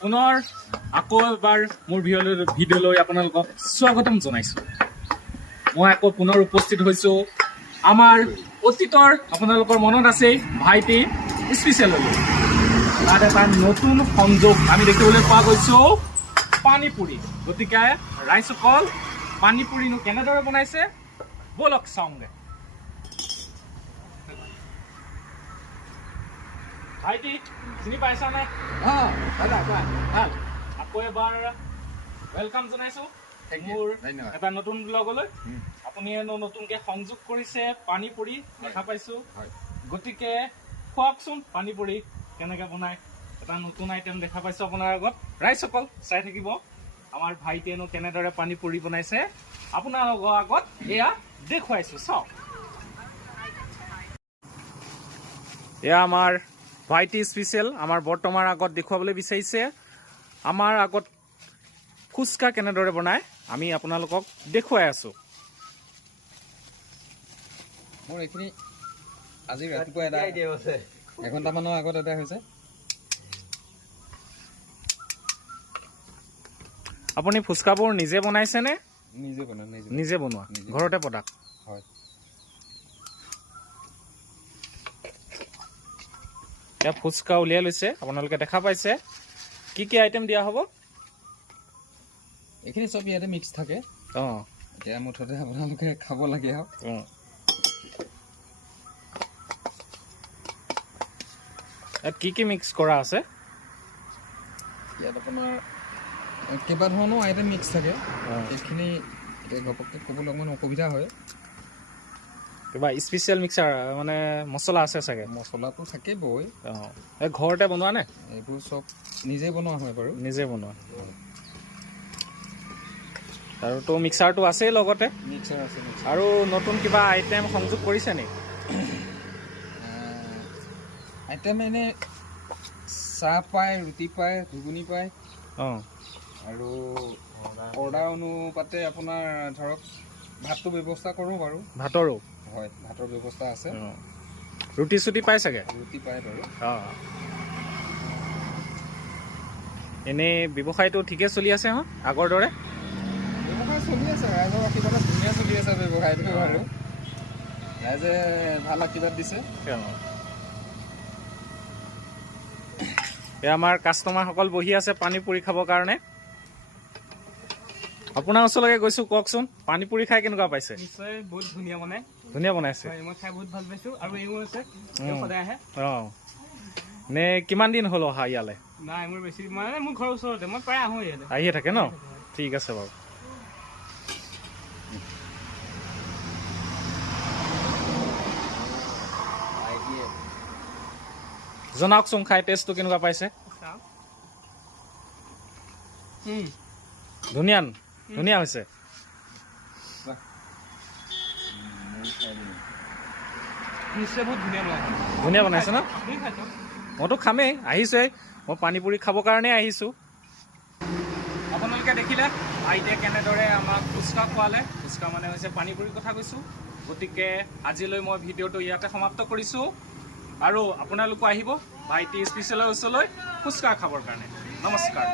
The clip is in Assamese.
পুনৰ আকৌ এবাৰ মোৰ ভিডিঅ'লৈ আপোনালোকক স্বাগতম জনাইছোঁ। মই আকৌ পুনৰ উপস্থিত হৈছোঁ আমাৰ অতীতৰ আপোনালোকৰ মনত আছেই ভাইটি স্পেচিয়েললৈ। তাত এটা নতুন সংযোগ আমি দেখিবলৈ পোৱা গৈছোঁ পানীপুৰি। গতিকে ৰাইজসকল পানীপুৰিনো কেনেদৰে বনাইছে ব'লক চাওঁগে। ভাইটি চিনি পাইছা নে? ভাল। আকৌ এবাৰ ৱেলকাম জনাইছোঁ মোৰ এটা নতুন ব্লগলৈ। আপুনি নতুনকৈ সংযোগ কৰিছে পানীপুৰি দেখা পাইছোঁ। গতিকে খুৱাওকচোন পানীপুৰি কেনেকৈ বনায়। এটা নতুন আইটেম দেখা পাইছোঁ আপোনাৰ আগত। ৰাইজসকল চাই থাকিব আমাৰ ভাইটিয়েনো কেনেদৰে পানীপুৰি বনাইছে আপোনালোকৰ আগত এয়া দেখুৱাইছোঁ। চাওক, এয়া আমাৰ ভাইটি স্পেচিয়েল আমাৰ বৰ্তমান আগত দেখুৱাবলৈ বিচাৰিছে। আমাৰ আগত ফুচকা কেনেদৰে বনায় আমি আপোনালোকক দেখুৱাই আছোঁ। মোৰ এইখিনি আজি ৰাতিপুৱা এঘণ্টামানৰ আগত এটা হৈছে। আপুনি ফুচকাবোৰ নিজে বনাইছেনে? নিজে বনোৱা ঘৰতে প্ৰডাক্ট হয়। এতিয়া ফুচকা উলিয়াই লৈছে আপোনালোকে দেখা পাইছে। কি কি আইটেম দিয়া হ'ব? এইখিনি চব ইয়াতে মিক্স থাকে। এতিয়া মুঠতে আপোনালোকে খাব লাগে আৰু। ইয়াত কি কি মিক্স কৰা আছে? ইয়াত আপোনাৰ কেইবা ধৰণৰ আইটেম মিক্স থাকে। এইখিনি এতিয়া ঘপককৈ ক'বলৈ অকণমান অসুবিধা হয়। কিবা স্পেচিয়েল মিক্সাৰ মানে মছলা আছে চাগে? মছলাটো থাকিবই। এই ঘৰতে বনোৱা নে? এইবোৰ চব নিজে বনোৱা হয় বাৰু। নিজে বনোৱা আৰুতো মিক্সাৰটো আছেই লগতে। মিক্সাৰ আছে। আৰু নতুন কিবা আইটেম সংযোগ কৰিছে নেকি? আইটেম এনেই চাহ পায়, ৰুটি পায়, ঘুগুনি পায়। আৰু অৰ্ডাৰ অনুপাতে আপোনাৰ ধৰক ভাতটো ব্যৱস্থা কৰোঁ বাৰু। ভাতৰো? হয়, ভাতৰ ব্যৱস্থা আছে। ৰুটি চুটি পায় চাগে? ৰুটি পায় বাৰু। এনেই ব্যৱসায়টো ঠিকে চলি আছে আগৰ দৰে? ব্যৱসায় চলি আছে, ৰাইজৰ আশীৰ্বাদত ধুনীয়া চলি আছে ব্যৱসায়টো বাৰু। ৰাইজে ভাল আশীৰ্বাদ দিছে। এই আমাৰ কাষ্টমাৰসকল বহি আছে পানীপুৰি খাবৰ কাৰণে। আপোনাৰ ওচৰলৈকে গৈছোঁ, কওকচোন পানীপুৰি খাই কেনেকুৱা পাইছে? নিশ্চয় বহুত ধুনীয়া বনাই। ধুনীয়া বনাইছে। মই খাই বহুত ভাল পাইছোঁ। আৰু এইবোৰ আছে সদায় আহে। নে কিমান দিন হ'ল অহা ইয়ালৈ? নাই, মোৰ বেছি মানে মোৰ ঘৰৰ ওচৰতে, মই প্ৰায় আহোঁ ইয়ালৈ। আহিয়ে থাকে ন? ঠিক আছে বাৰু। জনাওকচোন খাই টেষ্টটো কেনেকুৱা পাইছে? ধুনীয়া ধুনীয়া হৈছে। নিশ্চয় বহুত ধুনীয়া বনাইছে। ধুনীয়া বনাইছে ন? মইতো খামেই, আহিছোঁৱেই। মই পানীপুৰি খাবৰ কাৰণেই আহিছোঁ। আপোনালোকে দেখিলে ভাইটিয়ে কেনেদৰে আমাক ফুচকা খোৱালে। ফুচকা মানে হৈছে পানীপুৰিৰ কথা কৈছোঁ। গতিকে আজিলৈ মই ভিডিঅ'টো ইয়াতে সমাপ্ত কৰিছোঁ। আৰু আপোনালোকো আহিব ভাইটি স্পেচিয়েলৰ ওচৰলৈ ফুচকা খাবৰ কাৰণে। নমস্কাৰ।